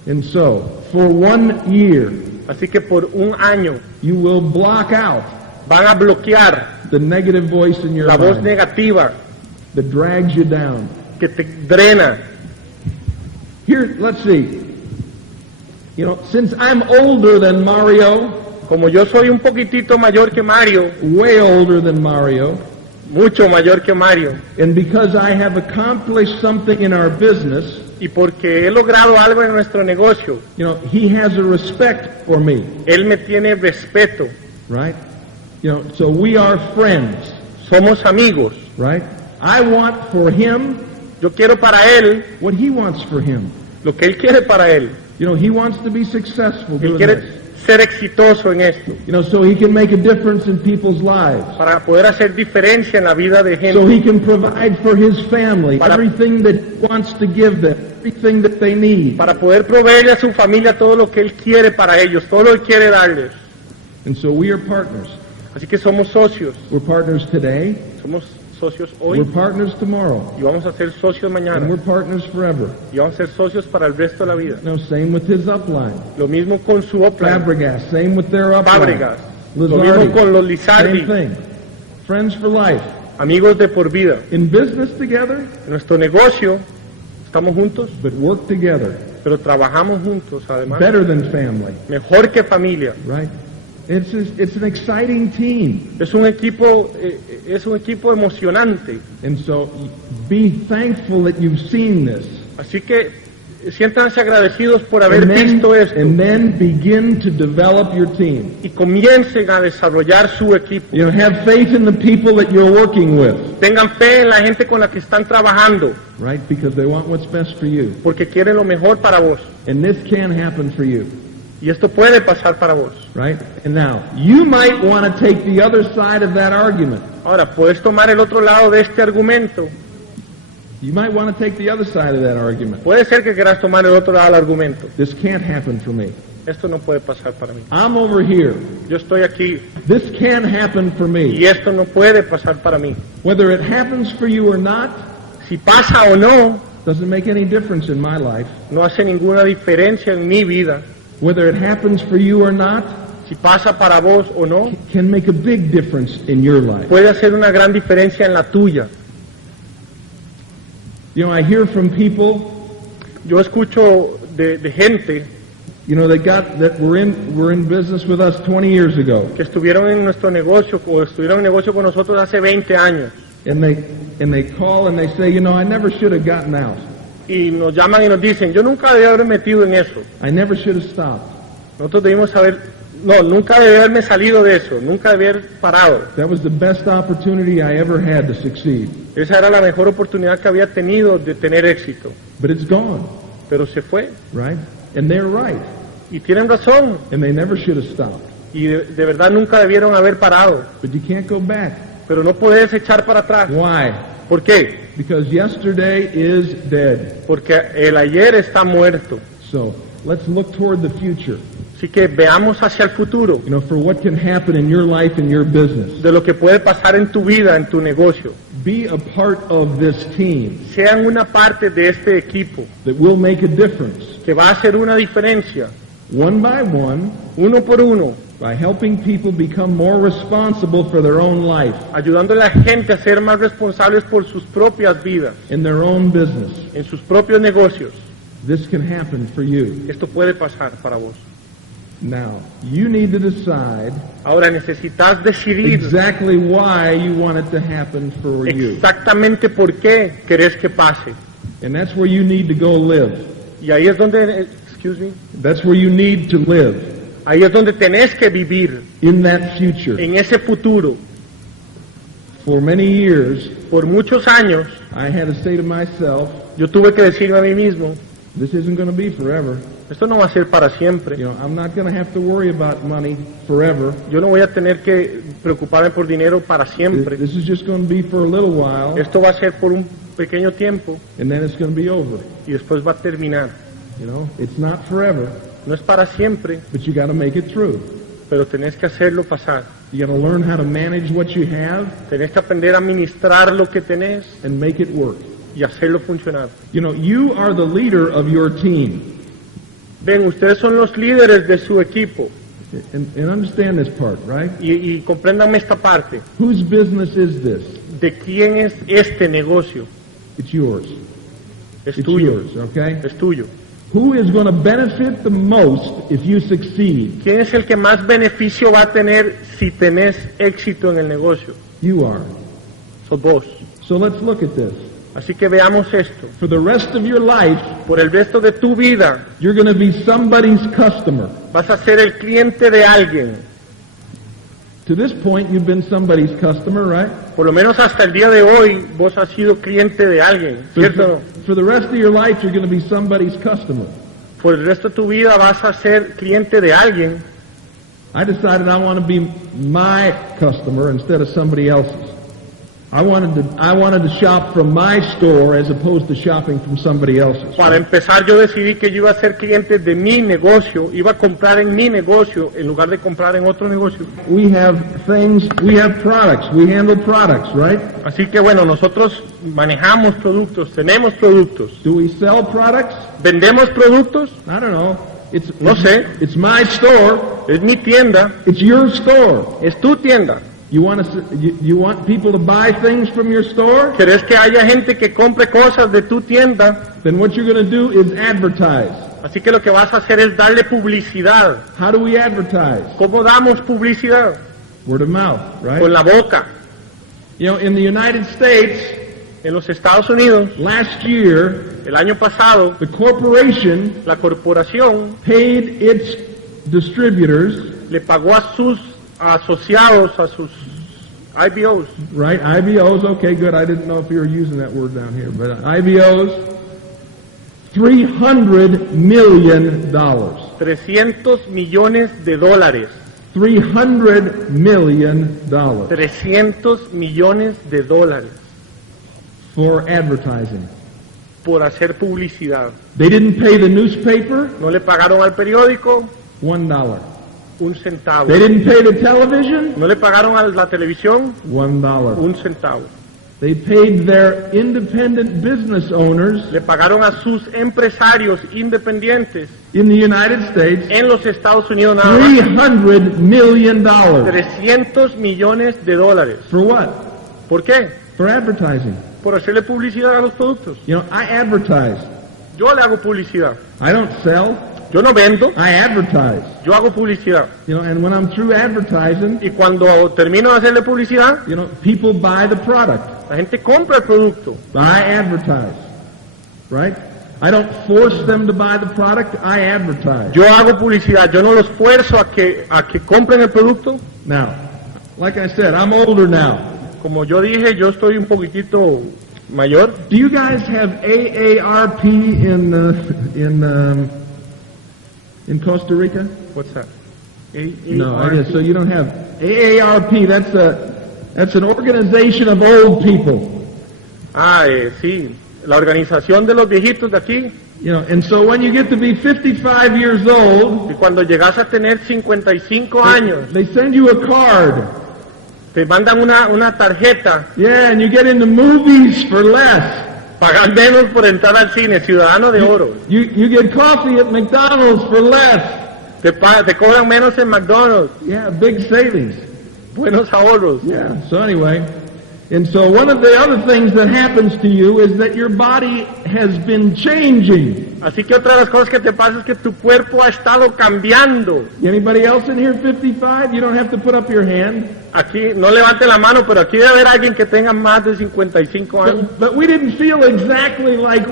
And so, for 1 year, Así que por un año you will block out van a bloquear the negative voice in your la voz mind negativa that drags you down. que te drena. Here, let's see. You know, since I'm older than Mario, Como yo soy un poquitito mayor que Mario, way older than Mario, mucho mayor que Mario, and because I have accomplished something in our business, y porque he logrado algo en nuestro negocio, you know, he has a respect for me, él me tiene respeto. right? You know, so we are friends, Somos amigos. right? I want for him Yo quiero para él what he wants for him. lo que él quiere para él. You know, he wants to be successful Él doing quiere this. ser exitoso en esto, You know, so he can make a difference in people's lives. para poder hacer diferencia en la vida de So gente, he can provide for his family Para- everything that he wants to give them, everything that they need. para poder proveerle a su familia todo lo que él quiere para ellos, todo lo que quiere darles. And so we are partners. Así que somos socios, We're partners today, somos socios we're hoy partners tomorrow, y vamos a ser socios and mañana we're partners forever. y vamos a ser socios para el resto de la vida. No, same with his upline. Lo mismo con su upline, Fabregas, same with their upline. Fábregas, lo mismo Lizardi, con los same Lizardi, thing. Friends for life. amigos de por vida. In business together, En nuestro negocio estamos juntos, but work together. pero trabajamos juntos además, Better than family, mejor que familia. right? It's an exciting team. Es un equipo emocionante. And so be thankful that you've seen this. Así que siéntanse agradecidos por haber And visto esto then begin to develop your team. y comiencen a desarrollar su equipo. You know, have faith in the people that you're working with, Tengan fe en la gente con la que están trabajando, right? Because they want what's best for you. porque quieren lo mejor para vos. And this can happen for you, Y esto puede pasar para vos. right? And now, you might want to take the other side of that argument. Ahora, puedes tomar el otro lado de este argumento. You might want to take the other side of that argument. Puede ser que quieras tomar el otro lado del argumento. This can't happen for me. Esto no puede pasar para mí. I'm over here. Yo estoy aquí This can happen for me. y esto no puede pasar para mí. Whether it happens for you or not, Si pasa o no, doesn't make any difference in my life. no hace ninguna diferencia en mi vida. Whether it happens for you or not, Si pasa para vos o no, can make a big difference in your life. puede hacer una gran diferencia en la tuya. You know, I hear from people, Yo escucho de gente you know, that were in business with us 20 years ago, que estuvieron en nuestro negocio o estuvieron en negocio con nosotros hace 20 años and they call and they say, you know, I never should have gotten out. y nos llaman y nos dicen, yo nunca debí haberme metido en eso. I never should have stopped. Nosotros debimos nunca debí haberme salido de eso, nunca debí haber parado. That was the best opportunity I ever had to succeed. Esa era la mejor oportunidad que había tenido de tener éxito, But it's gone, pero se fue. right? And they're right. Y tienen razón, And they never should have stopped. y de verdad nunca debieron haber parado, But you can't go back. pero no puedes echar para atrás. Why? ¿Por qué? Because yesterday is dead. Porque el ayer está muerto. So let's look toward the future, Así que veamos hacia el futuro, you know, for what can happen in your life and your business. de lo que puede pasar en tu vida, en tu negocio. Be a part of this team Sean una parte de este equipo that will make a difference, que va a hacer una diferencia, one by one, uno por uno, by helping people become more responsible for their own life ayudando a la gente a ser más responsables por sus propias vidas, in their own business. en sus propios negocios. This can happen for you. Esto puede pasar para vos. Now, you need to decide Ahora necesitas decidir exactly why you want it to happen for you. exactamente por qué querés que pase. And that's where you need to go live. Y ahí es donde, excuse me, That's where you need to live, ahí es donde tenés que vivir, in that future. en ese futuro. For many years, Por muchos años I had to say to myself, yo tuve que decirme a mí mismo, this isn't going to be forever. esto no va a ser para siempre. You know, I'm not going to have to worry about money forever. Yo no voy a tener que preocuparme por dinero para siempre. This is just going to be for a little while, Esto va a ser por un pequeño tiempo and then it's going to be over. y después va a terminar. You know, it's not forever, No es para siempre, but you got to make it through. pero tenés que hacerlo pasar. You got to learn how to manage what you have Tenés que aprender a administrar lo que tenés and make it work. y hacerlo funcionar. You know, you are the leader of your team. Ven, ustedes son los líderes de su equipo. And understand this part, right? Y compréndanme esta parte. Whose business is this? ¿De quién es este negocio? It's yours. Es It's tuyo. yours, okay? Es tuyo. Who is going to benefit the most if you succeed? ¿Quién es el que más beneficio va a tener si tenés éxito en el negocio? You are. Sos vos. So let's look at this. Así que veamos esto. For the rest of your life, Por el resto de tu vida you're going to be somebody's customer. vas a ser el cliente de alguien. To this point, you've been somebody's customer, right? Por lo menos hasta el día de hoy vos has sido cliente de alguien, ¿cierto? For the rest of your life, you're going to be somebody's customer. Por el resto de tu vida vas a ser cliente de alguien. I decided I want to be my customer instead of somebody else's. I wanted to shop from my store as opposed to shopping from somebody else's. Para empezar, yo decidí que yo iba a ser cliente de mi negocio, iba a comprar en mi negocio en lugar de comprar en otro negocio. We have products, we handle products, right? Así que bueno, nosotros manejamos productos, tenemos productos. Do we sell products? ¿Vendemos productos? I don't know. No sé. It's my store. Es mi tienda, It's your store. es tu tienda. You want people to buy things from your store? ¿Querés que haya gente que compre cosas de tu tienda? Then what you're going to do is advertise. Así que lo que vas a hacer es darle publicidad. How do we advertise? ¿Cómo damos publicidad? Word of mouth, right? Con la boca. You know, in the United States, En los Estados Unidos, last year, el año pasado, the corporation la corporación paid its distributors, le pagó a sus asociados, a sus IBOs, right? IBOs, okay, good. I didn't know if you were using that word down here, but IBOs, $300 million. 300 millones de dólares. $300 million 300 millones de dólares for advertising. por hacer publicidad. They didn't pay the newspaper No le pagaron al periódico $1. un centavo. They didn't pay the television No le pagaron a la televisión $1. un centavo. They paid their independent business owners Le pagaron a sus empresarios independientes in the United States en los Estados Unidos nada más $300 million. 300 millones de dólares. For what? ¿Por qué? For advertising. Por hacerle publicidad a los productos. You know, I advertise. Yo le hago publicidad. I don't sell. Yo no vendo, I advertise. yo hago publicidad. You know, and when I'm through advertising, Y cuando termino de hacerle publicidad, you know, people buy the product. la gente compra el producto. I advertise. Right? I don't force them to buy the product. I advertise. Yo hago publicidad, yo no los fuerzo a que compren el producto. Now, like I said, I'm older now. Como yo dije, yo estoy un poquitito mayor. Do you guys have AARP in Costa Rica? What's that? No, I guess so. You don't have AARP. That's an organization of old people. Sí, la organización de los viejitos de aquí. You know, and so when you get to be 55 years old, Y cuando llegas a tener 55 años, they send you a card. te mandan una tarjeta. Yeah, and you get into movies for less. Pagan menos por entrar al cine, ciudadano de oro. You get coffee at McDonald's for less. Te cobran menos en McDonald's. Yeah, big savings. Buenos ahorros. Yeah, so anyway, and so one of the other things that happens to you is that your body has been changing. Así que otra de las cosas que te pasa es que tu cuerpo ha estado cambiando. Anybody else in here 55? You don't have to put up your hand. Aquí, no levante la mano, pero aquí debe haber alguien que tenga más de 55 años. But we don't feel exactly like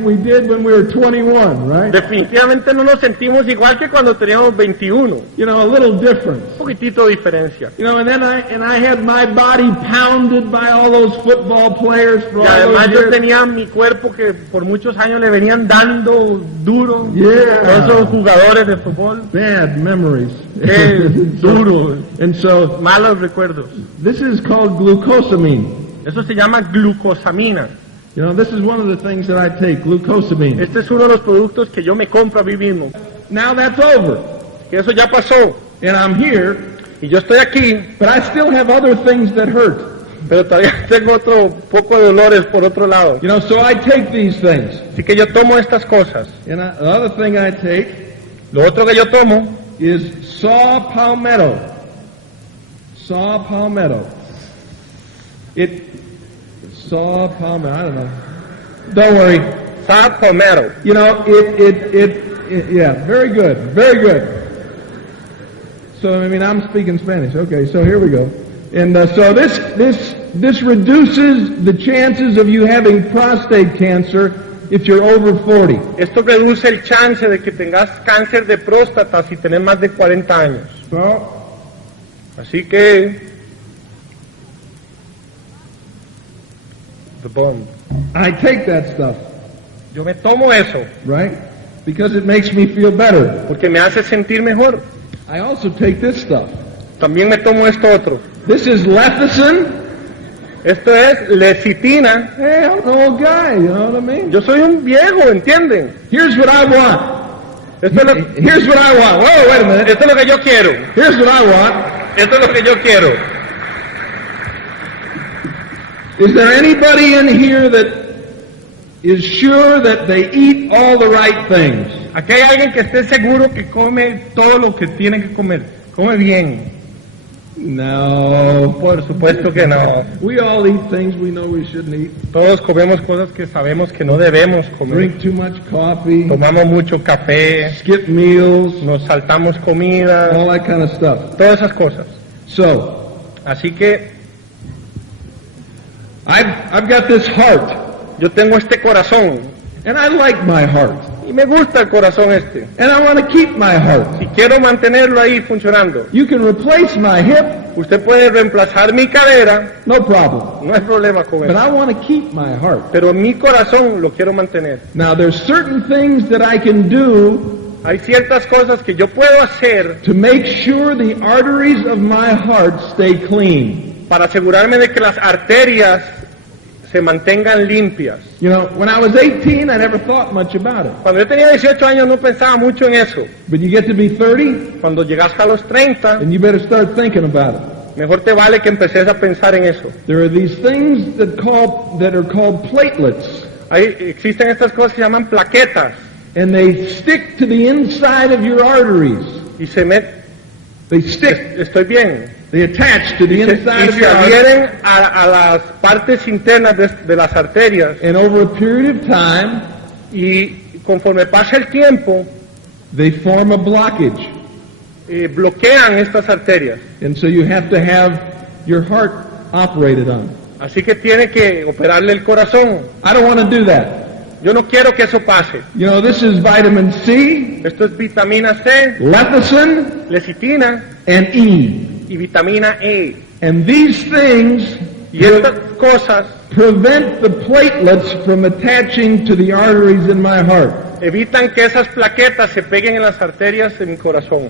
we did when we were 21, right? Definitivamente no nos sentimos igual que cuando teníamos 21. You know, a little difference. Un poquitito de diferencia. You know, and then I had my body pounded by all those football players for Y all además those yo years. tenía mi cuerpo que por muchos años le venían dando duro. Yeah. Todos esos jugadores de fútbol. Bad memories. Qué duro. And so Malos recuerdos. this is called glucosamine. Eso se llama glucosamina. You know, this is one of the things that I take, glucosamine. Este es uno de los productos que yo me compro a mí mismo. Now that's over, Que eso ya pasó. and I'm here, Y yo estoy aquí, but I still have other things that hurt. pero todavía tengo otro poco de dolores por otro lado. You know, so I take these things. Así que yo tomo estas cosas. And the other thing I take Lo otro que yo tomo is saw palmetto. Saw palmetto. Saw palmetto, I don't know. Don't worry. Saw palmetto. You know, yeah, very good, very good. So, I mean, I'm speaking Spanish. Okay, so here we go. And so this reduces the chances of you having prostate cancer if you're over 40. Esto reduce el chance de que tengas cáncer de próstata si tenés más de 40 años. So, Así que the bond. I take that stuff, Yo me tomo eso right? Because it makes me feel better. porque me hace sentir mejor. I also take this stuff. También me tomo esto otro. This is lecithin. Esto es lecitina. Hey, I'm an old guy, you know what I mean? Yo soy un viejo, ¿entienden? Here's what I want. Esto es lo, Here's what I want. Oh, wait a minute. esto es lo que yo quiero. Here's what I want. Esto es lo que yo quiero. Is there anybody in here that is sure that they eat all the right things? Aquí hay alguien que esté seguro que come todo lo que tiene que comer. Come bien. No. Por supuesto que no. We all eat things we know we shouldn't eat. Todos comemos cosas que sabemos que no debemos comer. Drink too much coffee. Tomamos mucho café, Skip meals. nos saltamos comida, All that kind of stuff. todas esas cosas. So, Así que I've got this heart. yo tengo este corazón And I like my heart. y me gusta el corazón este. And I want to keep my heart. Y quiero mantenerlo ahí funcionando. You can replace my hip, Usted puede reemplazar mi cadera, no problem. no hay problema con But eso. I want to keep my heart. Pero mi corazón lo quiero mantener. Now, there's certain things that I can do Hay ciertas cosas que yo puedo hacer to make sure the arteries of my heart stay clean. para asegurarme de que las arterias se mantengan limpias. You know, when I was 18, I never thought much about it. Cuando yo tenía 18 años no pensaba mucho en eso. But you get to be 30, Cuando llegaste a los 30, and you better start thinking about it. mejor te vale que empeces a pensar en eso. There are these things that are called platelets, Existen estas cosas que se llaman plaquetas and they stick to the inside of your arteries. y se They stick. estoy bien. They attach to the Y inside of se your arteries. adhieren a las partes internas de las arterias And over a period of time, y conforme pasa el tiempo they form a blockage. bloquean estas arterias. And so you have to have your heart operated on. Así que tiene que operarle el corazón. I don't want to do that. Yo no quiero que eso pase. You know, this is vitamin C, Esto es vitamina C, lecithin, lecitina and E. y vitamina E. And these things Y estas cosas prevent the platelets from attaching to the arteries in my heart. evitan que esas plaquetas se peguen en las arterias de mi corazón.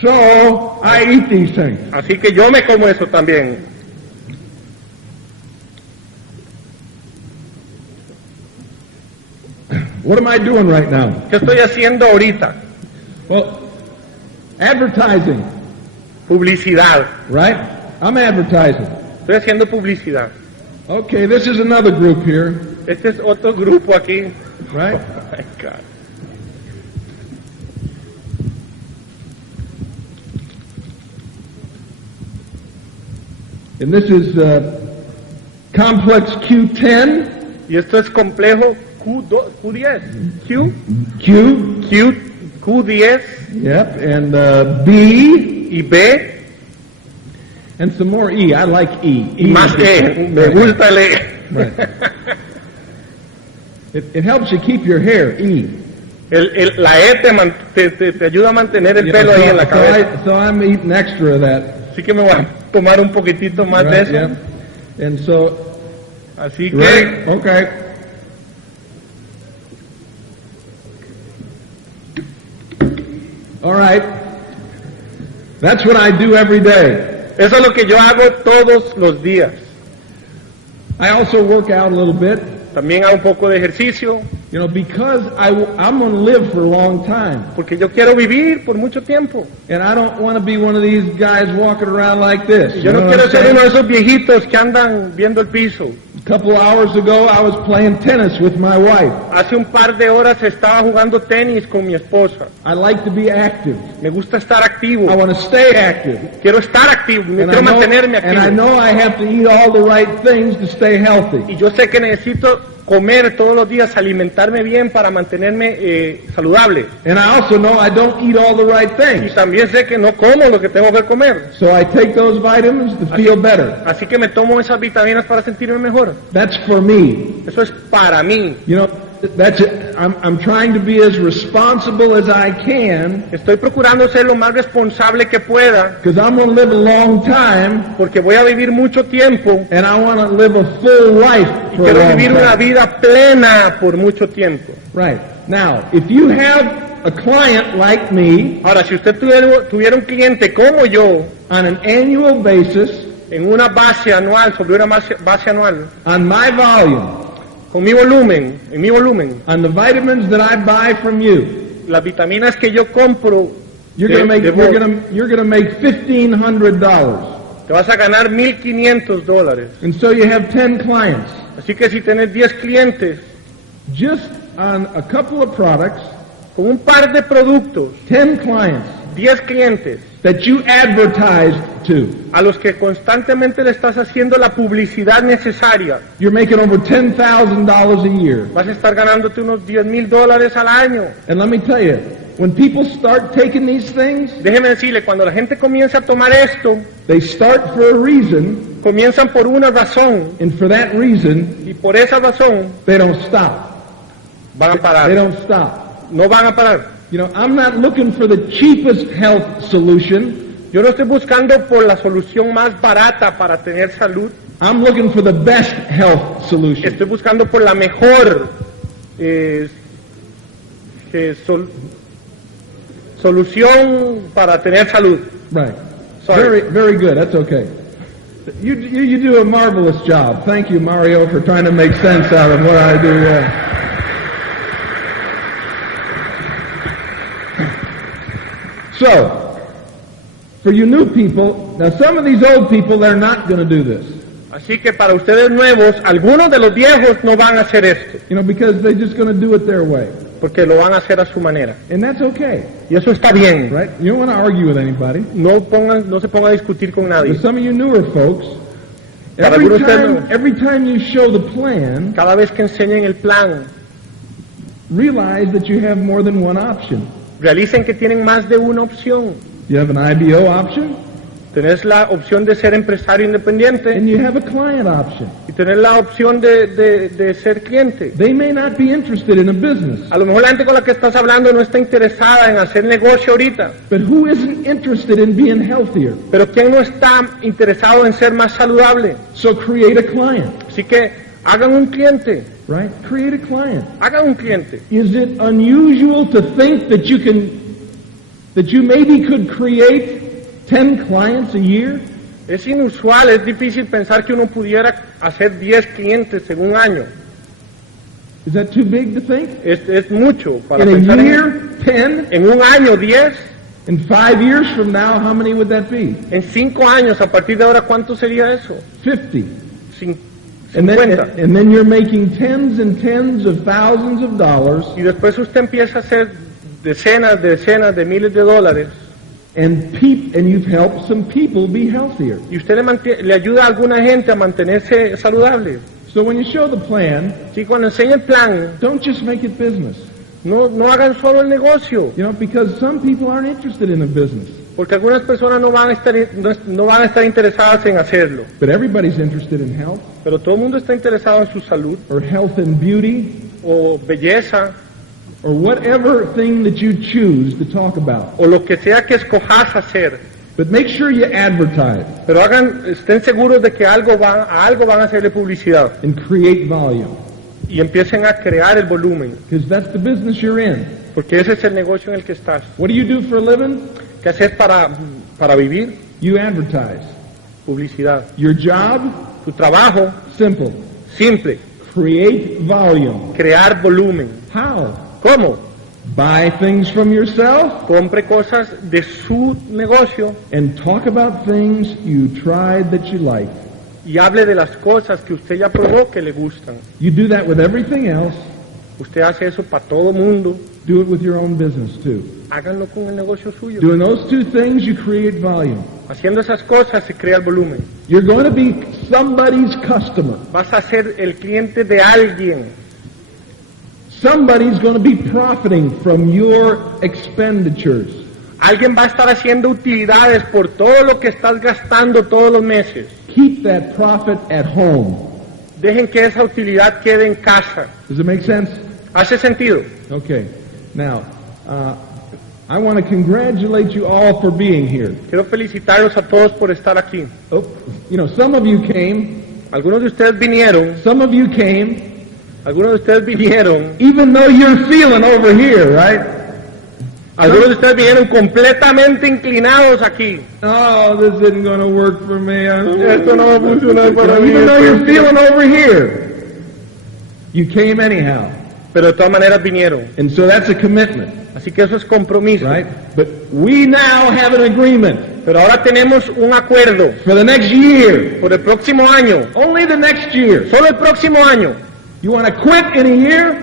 So I eat these things. Así que yo me como eso también. What am I doing right now? ¿Qué estoy haciendo ahorita? Well, advertising, Publicidad. right? I'm advertising. Estoy haciendo publicidad. Okay, this is another group here, Este es otro grupo aquí. right? Oh my God. And this is complex Q10, Y esto es complejo Q10. Q10 yep, and B, y B and some more E. I like E. y más E. Me gusta el E. Right. It helps you keep your hair, E. La E te ayuda a mantener el You pelo know, ahí en la cabeza. so I'm eating extra of that. Así que me voy a tomar un poquitito más de Right, eso. yeah. And so, Así que right, okay. All right. That's what I do every day. eso es lo que yo hago todos los días. I also work out a little bit. También hago un poco de ejercicio, You know, because I'm going to live for a long time. porque yo quiero vivir por mucho tiempo. And I don't want to be one of these guys walking around like this. Yo You know no what quiero I'm ser saying? uno de esos viejitos que andan viendo el piso. A couple hours ago, I was playing tennis with my wife. Hace un par de horas estaba jugando tenis con mi esposa. I like to be active. Me gusta estar activo. I want to stay active. Quiero estar activo, And quiero mantenerme and I activo. know I have to eat all the right things to stay healthy. Y yo sé que necesito comer todos los días, alimentarme bien para mantenerme saludable. And I also know I don't eat all the right Y things. también sé que no como lo que tengo que comer. So I take those vitamins to feel better. Así que me tomo esas vitaminas para sentirme mejor. That's for me. Eso es para mí. You know, that's it. I'm trying to be as responsible as I can Estoy procurando ser lo más responsable que pueda because I'm going to live a long time porque voy a vivir mucho tiempo and I want to live a full life y for a quiero long vivir una time. vida plena por mucho tiempo. Right. Now, if you have a client like me Ahora, si usted tuviera un cliente como yo on an annual basis en una base anual, sobre una base anual, on my volume, con mi volumen, en mi volumen, on the vitamins that I buy from you, las vitaminas que yo compro, you're going to make de vos, you're going to make $1,500. te vas a ganar $1,500. And so you have 10 clients. Así que si tenés 10 clientes, Just on a couple of products, con un par de productos, 10 clients 10 clientes, that you advertised to, a los que constantemente le estás haciendo la publicidad necesaria, you're making over $10,000 a year. vas a estar ganándote unos $10,000 al año. And let me tell you, when people start taking these things, Déjeme decirle, cuando la gente comienza a tomar esto, they start for a reason, comienzan por una razón, and for that reason, y por esa razón they don't stop. van a They parar. don't stop. No van a parar. You know, I'm not looking for the cheapest health solution. Yo no estoy buscando por la solución más barata para tener salud, I'm looking for the best health solution. estoy buscando por la mejor solución para tener salud. Right. Sorry. Very good. That's okay. You do a marvelous job. Thank you, Mario, for trying to make sense out of what I do. So, for you new people, now some of these old people, they're not going to do this. Así que para ustedes nuevos, algunos de los viejos no van a hacer esto, You know, because they're just going to do it their way. porque lo van a hacer a su manera. And that's okay, Y eso está bien. right? You don't want to argue with anybody. No se ponga a discutir con nadie. But some of you newer folks, Para every algunos ustedes every time you show the plan, Cada vez que enseñen el plan, realize that you have more than one option. realicen que tienen más de una opción. You have an IBO option, Tenés la opción de ser empresario independiente and you have a client option. y tenés la opción de ser cliente. They may not be interested in a business, A lo mejor la gente con la que estás hablando no está interesada en hacer negocio ahorita, but who isn't interested in being healthier? pero ¿quién no está interesado en ser más saludable? So create a client, Así que hagan un cliente, right? Create a client. hagan un cliente. Is it unusual to think that you maybe could create 10 clients a year? Es inusual, es difícil pensar que uno pudiera hacer 10 clientes en un año. Is that too big to think? Es mucho para In a pensar year, 10? en un año 10, In 5 years from now, how many would that be? en 5 años, a partir de ahora, ¿cuánto sería eso? 50. Cin- And 50. then you're making tens and tens of thousands of dollars, Y después usted empieza a hacer decenas de miles de dólares and you've helped some people be healthier. y usted le ayuda a alguna gente a mantenerse saludable. So when you show the plan, Sí, cuando enseña el plan, don't just make it business. no hagan solo el negocio, You know, because some people aren't interested in a business, porque algunas personas no van a estar interesadas en hacerlo, but everybody's interested in health pero todo el mundo está interesado en su salud or health and beauty o belleza or whatever thing that you choose to talk about. o lo que sea que escojas hacer. But make sure you advertise Pero estén seguros de que a algo van a hacerle publicidad and create volume, y empiecen a crear el volumen, because that's the business you're in. porque ese es el negocio en el que estás. What do you do for a living? ¿Qué haces para vivir? You advertise. Publicidad. Your job? Tu trabajo, Simple. simple. Create volume. crear volumen. How? ¿Cómo? Buy things from yourself Compre cosas de su negocio and talk about things you tried that you like. y hable de las cosas que usted ya probó que le gustan. You do that with everything else. Usted hace eso para todo el mundo. Do it with your own business too. Háganlo con el negocio suyo. Doing those two things, you create volume. Haciendo esas cosas se crea el volumen. You're going to be somebody's customer. Vas a ser el cliente de alguien. Somebody's going to be profiting from your expenditures. Alguien va a estar haciendo utilidades por todo lo que estás gastando todos los meses. Keep that profit at home. Dejen que esa utilidad quede en casa. Does it make sense? ¿Hace sentido? Okay. Now, I want to congratulate you all for being here. Quiero felicitarlos a todos por estar aquí. Oh, you know, some of you came, Algunos de ustedes vinieron, even though you're feeling over here, right? algunos de ustedes vinieron completamente inclinados aquí. Oh, this isn't going to work for me. Esto no va a funcionar para mí. Even though you're feeling over here, you came anyhow. Pero de todas maneras vinieron. And so that's a commitment, Así que eso es compromiso. right? But we now have an agreement Pero ahora tenemos un acuerdo for the next year, por el próximo año. only the next year. Solo el próximo año. You want to quit in a year?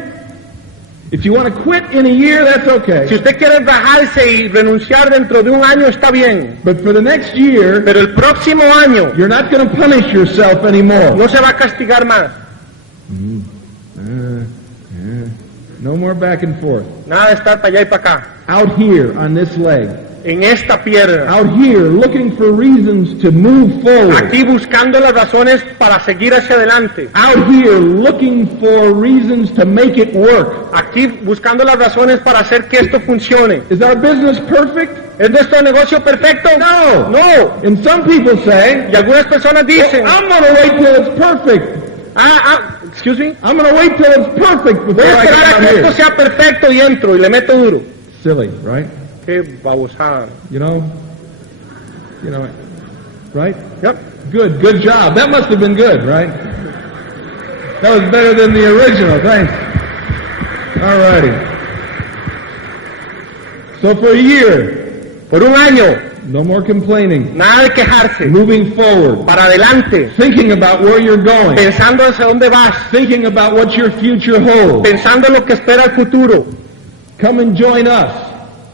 If you want to quit in a year, that's Si okay. usted quiere rajarse y renunciar dentro de un año, está bien. But for the next year, Pero el próximo año you're not going to punish yourself anymore. no se va a castigar más. No more back and forth. Nada de estar para allá y para acá. Out here on this leg. En esta pierna. Out here looking for reasons to move forward. Aquí buscando las razones para seguir hacia adelante. Out here looking for reasons to make it work. Aquí buscando las razones para hacer que esto funcione. Is our business perfect? ¿Es nuestro negocio perfecto? No. No. And some people say, Y algunas personas dicen, I'm going to wait till it's perfect. excuse me, I'm going to wait till it's perfect voy before a I esperar get a out que esto here. sea perfecto y entro y le meto duro. Silly, right? Qué babosada. You know, right? Yep. Good job. That must have been good, right? That was better than the original. Thanks. All righty. So for a year, Por un año, no more complaining. nada de quejarse. Moving forward. Para adelante, Thinking about where you're going. pensando hacia dónde vas, Thinking about what your future holds. pensando en lo que espera el futuro. Come and join us.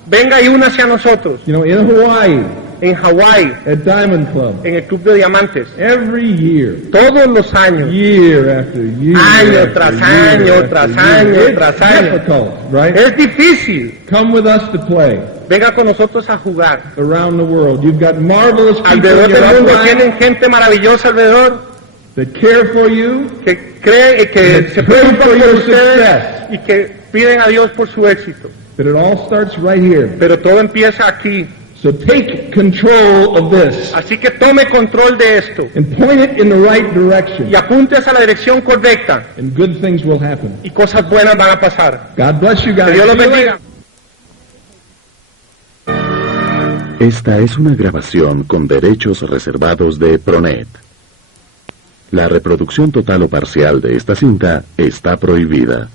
Venga y una hacia nosotros. You know, in Hawaii, En Hawái, at Diamond Club. en el Club de Diamantes. Every year. Todos los años. Year after year. Año after tras year año, after tras year. año, It's tras año. difficult, right? Es difícil. Come with us to play Venga con nosotros a jugar. around the world. You've got marvelous people Alrededor in your del mundo upline tienen gente maravillosa alrededor that care for you, que cree y que se pray preocupan for por your ustedes success. y que piden a Dios por su éxito. but it all starts right here. Pero todo empieza aquí. So take control of this Así que tome control de esto and point it in the right direction, y apunte hacia la dirección correcta and good things will happen. y cosas buenas van a pasar. God bless you Que guys. Dios los See you bendiga. Esta es una grabación con derechos reservados de Pronet. La reproducción total o parcial de esta cinta está prohibida.